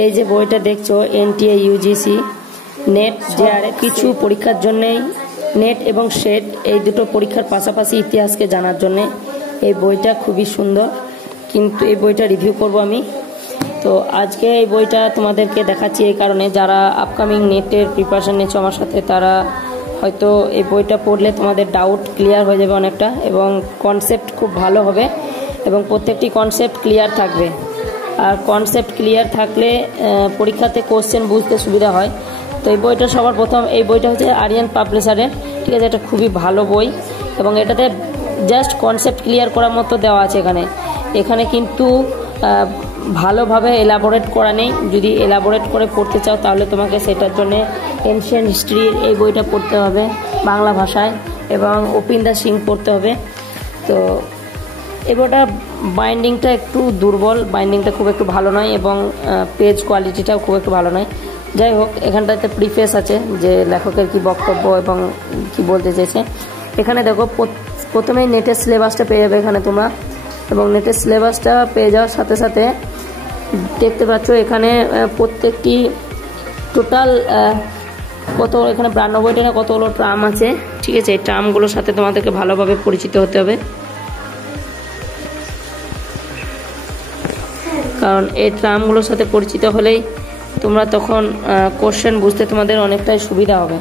এই যে বইটা দেখছো এনটিএ ইউজিসি নেট জেআরএ কিছু পরীক্ষার জন্যই নেট এবং সেট এই দুটো পরীক্ষার পাশাপাশি ইতিহাসকে জানার জন্য এই বইটা খুবই সুন্দর। কিন্তু এই বইটা রিভিউ করব আমি। তো আজকে এই বইটা তোমাদেরকে দেখাচ্ছি এই কারণে, যারা আপকামিং নেটের প্রিপারেশন নিচ্ছ আমার সাথে, তারা হয়তো এই বইটা পড়লে তোমাদের ডাউট ক্লিয়ার হয়ে যাবে অনেকটা, এবং কনসেপ্ট খুব ভালো হবে এবং প্রত্যেকটি কনসেপ্ট ক্লিয়ার থাকবে। আর কনসেপ্ট ক্লিয়ার থাকলে পরীক্ষাতে কোশ্চেন বুঝতে সুবিধা হয়। তো এই বইটা সবার প্রথম, এই বইটা হচ্ছে আরিয়ান পাবলিশারের, ঠিক আছে। এটা খুবই ভালো বই এবং এটাতে জাস্ট কনসেপ্ট ক্লিয়ার করার মতো দেওয়া আছে। এখানে কিন্তু ভালোভাবে এলাবোরেট করা নেই। যদি এলাবোরেট করে পড়তে চাও তাহলে তোমাকে সেটার জন্য এনশিয়েন্ট হিস্ট্রির এই বইটা পড়তে হবে বাংলা ভাষায়, এবং অপিন্দর সিং পড়তে হবে। তো এই বইটা বাইন্ডিংটা একটু দুর্বল, বাইন্ডিংটা খুব একটু ভালো নয়, এবং পেজ কোয়ালিটিটাও খুব একটু ভালো নয়। যাই হোক, এখানটাতে প্রিফেস আছে যে লেখকের কি বক্তব্য এবং কি বলতে চেয়েছে। এখানে দেখো প্রথমেই নেটের সিলেবাসটা পেয়ে যাবে এখানে তোমরা, এবং নেটের সিলেবাসটা পেয়ে যাওয়ার সাথে সাথে দেখতে পাচ্ছ এখানে প্রত্যেকটি টোটাল কত, এখানে 92টা না কতগুলো ট্রাম আছে, ঠিক আছে। এই ট্রামগুলোর সাথে তোমাদেরকে ভালোভাবে পরিচিত হতে হবে, কারণ এই ট্রামগুলোর সাথে পরিচিত হলেই তোমরা তখন কোশ্চেন বুঝতে তোমাদের অনেকটাই সুবিধা হবে।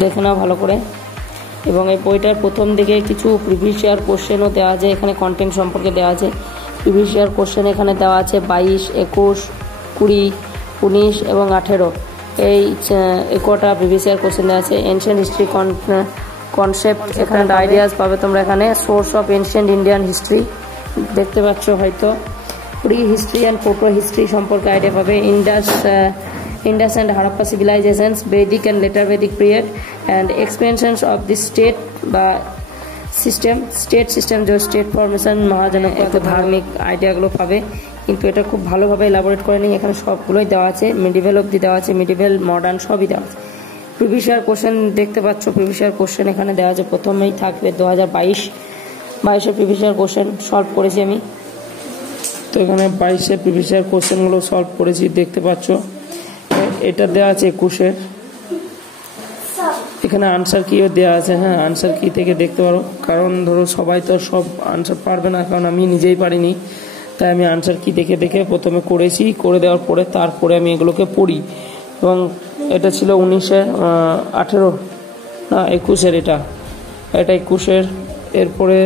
দেখে নাও ভালো করে। এবং এই বইটার প্রথম দিকে কিছু প্রিভিয়াস ইয়ার কোশ্চেনও দেওয়া আছে, এখানে কন্টেন্ট সম্পর্কে দেওয়া আছে। প্রিভিয়াস ইয়ার কোশ্চেন এখানে দেওয়া আছে 22, 21, 20, 19 এবং 18, এই একটা প্রিভিয়াস ইয়ার কোশ্চেন দেওয়া আছে। এনশিয়েন্ট হিস্ট্রি কনসেপ্ট এখানে আইডিয়াস পাবে তোমরা। এখানে source of ancient Indian history দেখতে পাচ্ছ, হয়তো pre history and proto history সম্পর্কে আইডিয়া পাবে। Indus and Harappa civilizations, Vedic and later Vedic period, and expansions of the state বা state system, যে স্টেট ফরমেশন, মহাজনপদ, ধার্মিক আইডিয়াগুলো পাবে। কিন্তু এটা খুব ভালোভাবে এলাবোরেট করে নেই, এখানে সবগুলোই দেওয়া আছে, মিডিভেল অবধি দেওয়া আছে, মিডিভেল মডার্ন সবই দেওয়া আছে। প্রিভিয়াস ইয়ার কোশ্চেন দেখতে পাচ্ছ, প্রিভিয়াস ইয়ার কোশ্চেন এখানে দেওয়া আছে। প্রথমেই থাকবে 2022-এর প্রিভিয়াস ইয়ার কোশ্চেন সলভ করেছি আমি। তো এখানে 22-এর প্রিভিয়াস ইয়ার কোশ্চেনগুলো সলভ করেছি, দেখতে পাচ্ছ। এটা দেওয়া আছে 21-এর, এখানে আনসার কিও দেওয়া আছে। হ্যাঁ, আনসার কি থেকে দেখতে পারো, কারণ ধরো সবাই তো সব আনসার পারবে না, কারণ আমি নিজেই পারিনি, তাই আমি আনসার কি দেখে প্রথমে করেছি। করে দেওয়ার পরে তারপরে আমি এগুলোকে পড়ি। এবং এটা ছিল 19-এর, 18 না 21-এর, এটা 21-এর। এরপরে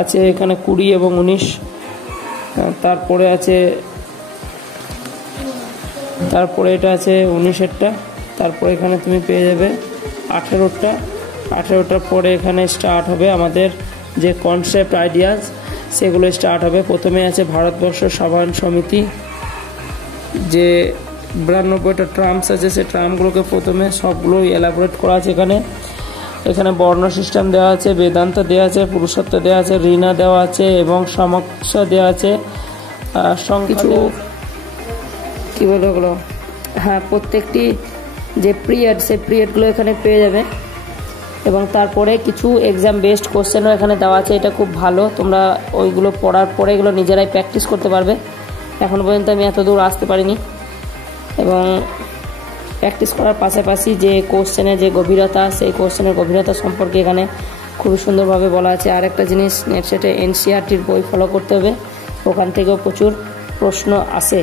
আছে এখানে 20 এবং 19, তারপরে এটা আছে 19-এরটা। তারপরে এখানে তুমি পেয়ে যাবে 18টার পরে এখানে স্টার্ট হবে আমাদের যে কনসেপ্ট আইডিয়াস, সেগুলো স্টার্ট হবে। প্রথমে আছে ভারতবর্ষ সাধারণ সমিতি, যে 92টা ট্রামস আছে, সেই ট্রামগুলোকে প্রথমে সবগুলোই এলাবোরেট করা আছে। এখানে বর্ণ সিস্টেম দেওয়া আছে, বেদান্ত দেওয়া আছে, পুরুষত্ব দেওয়া আছে, ঋণা দেওয়া আছে, এবং সমস্যা দেওয়া আছে, কিছু কি বলে ওগুলো, হ্যাঁ, প্রত্যেকটি যে পিরিয়ড, সেই পিরিয়ডগুলো এখানে পেয়ে যাবে। এবং তারপরে কিছু এক্সাম বেসড কোশ্চেনও এখানে দেওয়া আছে। এটা খুব ভালো, তোমরা ওইগুলো পড়ার পরে এগুলো নিজেরাই প্র্যাকটিস করতে পারবে। এখন পর্যন্ত আমি এত দূর আসতে পারিনি, এবং প্র্যাকটিস করার পাশাপাশি যে কোশ্চেনের যে গভীরতা, সেই কোশ্চেনের গভীরতা সম্পর্কে এখানে খুবই সুন্দরভাবে বলা আছে। আর একটা জিনিস, নেট সেটে এনসিইআরটির বই ফলো করতে হবে, ওখান থেকেও প্রচুর প্রশ্ন আসে।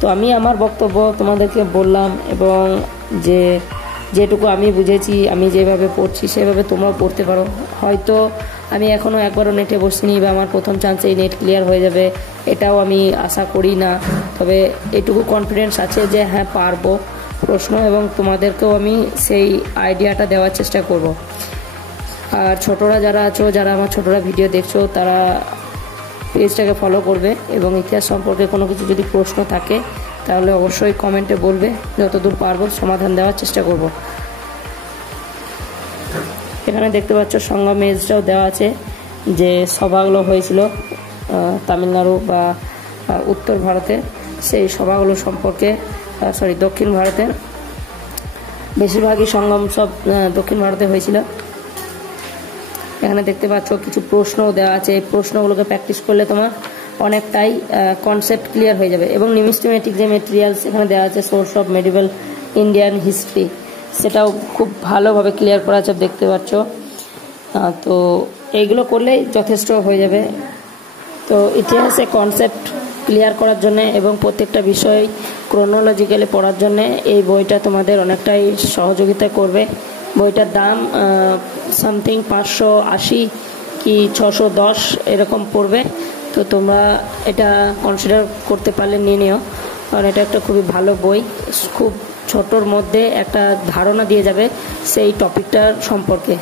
তো আমি আমার বক্তব্য তোমাদেরকে বললাম, এবং যেটুকু আমি বুঝেছি, আমি যেভাবে পড়ছি সেভাবে তোমরাও পড়তে পারো। হয়তো আমি এখনও একবারও নেটে বসিনি, বা আমার প্রথম চান্সেই নেট ক্লিয়ার হয়ে যাবে, এটাও আমি আশা করি না। তবে এটুকু কনফিডেন্স আছে যে হ্যাঁ, পারবো প্রশ্ন, এবং তোমাদেরকেও আমি সেই আইডিয়াটা দেওয়ার চেষ্টা করব। আর ছোটরা যারা আছো, যারা আমার ছোটরা ভিডিও দেখছো, তারা পেজটাকে ফলো করবে, এবং ইতিহাস সম্পর্কে কোনো কিছু যদি প্রশ্ন থাকে তাহলে অবশ্যই কমেন্টে বলবে, যতদূর পারবো সমাধান দেওয়ার চেষ্টা করব। এখানে দেখতে পাচ্ছ সংগম এজটাও দেওয়া আছে, যে সভাগুলো হয়েছিল তামিলনাড়ু বা উত্তর ভারতে, সেই সভাগুলো সম্পর্কে, দক্ষিণ ভারতের বেশিরভাগই সঙ্গম সব দক্ষিণ ভারতে হয়েছিল। এখানে দেখতে পাচ্ছ কিছু প্রশ্নও দেওয়া আছে, এই প্রশ্নগুলোকে প্র্যাকটিস করলে তোমার অনেকটাই কনসেপ্ট ক্লিয়ার হয়ে যাবে। এবং নিউমিস্টিমেটিক যে মেটেরিয়ালস এখানে দেওয়া আছে, source of medieval Indian history, সেটাও খুব ভালোভাবে ক্লিয়ার করা আছে, দেখতে পাচ্ছ। তো এইগুলো করলেই যথেষ্ট হয়ে যাবে। তো ইতিহাসে কনসেপ্ট ক্লিয়ার করার জন্য এবং প্রত্যেকটা বিষয় ক্রোনোলজিক্যালি পড়ার জন্য এই বইটা তোমাদের অনেকটাই সহযোগিতা করবে। বইটার দাম সামথিং 580 কি 610 এরকম পড়বে। তো তোমরা এটা কনসিডার করতে পারলে নিয়ে নিও, কারণ এটা একটা খুবই ভালো বই, খুব ছোটোর মধ্যে একটা ধারণা দিয়ে যাবে সেই টপিকটার সম্পর্কে।